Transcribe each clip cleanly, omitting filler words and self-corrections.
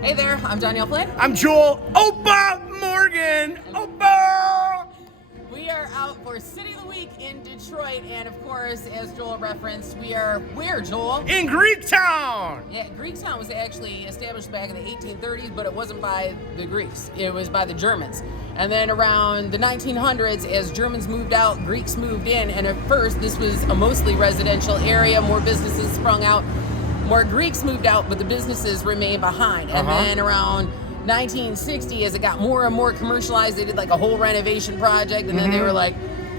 Hey there, I'm Danielle Flynn. I'm Joel Opa Morgan. Opa! We are out for City of the Week in Detroit, and of course, as Joel referenced, we are where, Joel? In Greektown! Yeah, Greektown was actually established back in the 1830s, but it wasn't by the Greeks. It was by the Germans. And then around the 1900s, as Germans moved out, Greeks moved in, and at first, this was a mostly residential area, more businesses sprung out. More Greeks moved out, but the businesses remained behind. And then around 1960, as it got more and more commercialized, they did like a whole renovation project, and then they were like,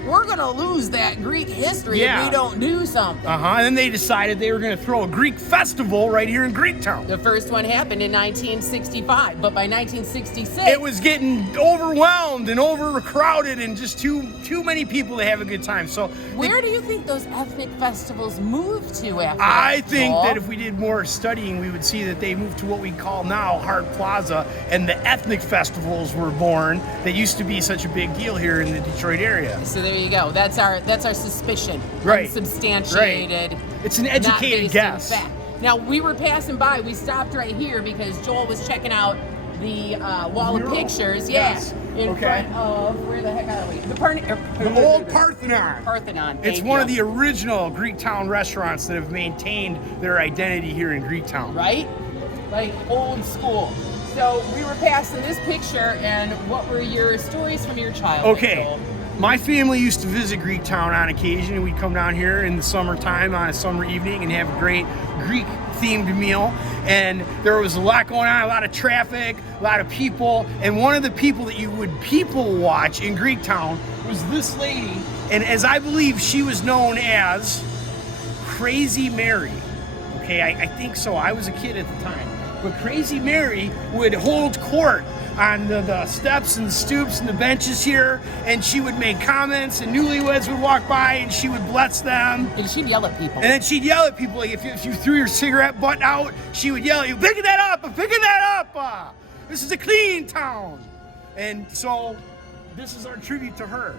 we're gonna lose that Greek history if we don't do something. And then they decided they were gonna throw a Greek festival right here in Greektown. The first one happened in 1965, but by 1966... it was getting overwhelmed and overcrowded and just too many people to have a good time. So where do you think those ethnic festivals moved to after I that, think Joel? that if we did more studying, we would see that they moved to what we call now Hart Plaza, and the ethnic festivals were born that used to be such a big deal here in the Detroit area. So there you go. That's our suspicion. Right. Unsubstantiated. Right. It's an educated guess. Now, we were passing by. We stopped right here because Joel was checking out the wall of pictures. Yes. In front of, where the heck are we? The Old Parthenon. Parthenon. It's one of the original Greektown restaurants that have maintained their identity here in Greektown. Right? Like old school. So we were passing this picture, and what were your stories from your childhood? Okay. Joel? My family used to visit Greektown on occasion, and we'd come down here in the summertime on a summer evening and have a great Greek-themed meal. And there was a lot going on, a lot of traffic, a lot of people. And one of the people that you would people watch in Greektown was this lady. And as I believe she was known as Crazy Mary. Okay, I think so. I was a kid at the time. But Crazy Mary would hold court on the steps and the stoops and the benches here, and she would make comments, and newlyweds would walk by and she would bless them. And she'd yell at people. And then she'd yell at people. Like if you threw your cigarette butt out, she would yell at you, picking that up, picking that up. This is a clean town. And so this is our tribute to her.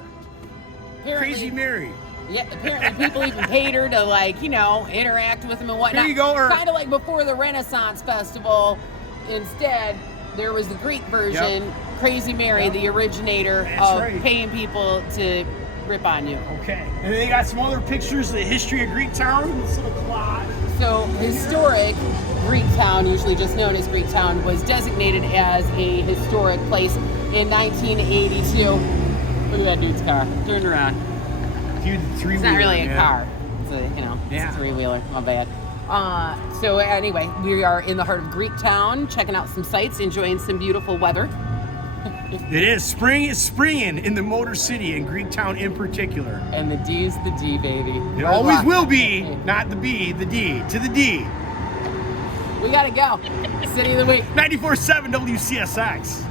Apparently, Crazy Mary. Yeah, apparently people even paid her to, like, you know, interact with them and whatnot. There you go. Kind of like before the Renaissance Festival. Instead, there was the Greek version, Crazy Mary, the originator of paying people to rip on you. Okay. And then they got some other pictures of the history of Greektown. This little collage. So, Historic Greektown, usually just known as Greektown, was designated as a historic place in 1982. Look at that dude's car. Turn around. Dude, three-wheeler. It's not really a car. It's a, it's a three-wheeler. My bad. So anyway, we are in the heart of Greektown, checking out some sights, enjoying some beautiful weather. It is. Spring is springing in the Motor City, in Greektown in particular. And the D's the D, baby. It always will be, not the B, the D, to the D. We gotta go. City of the Week. 94.7 WCSX.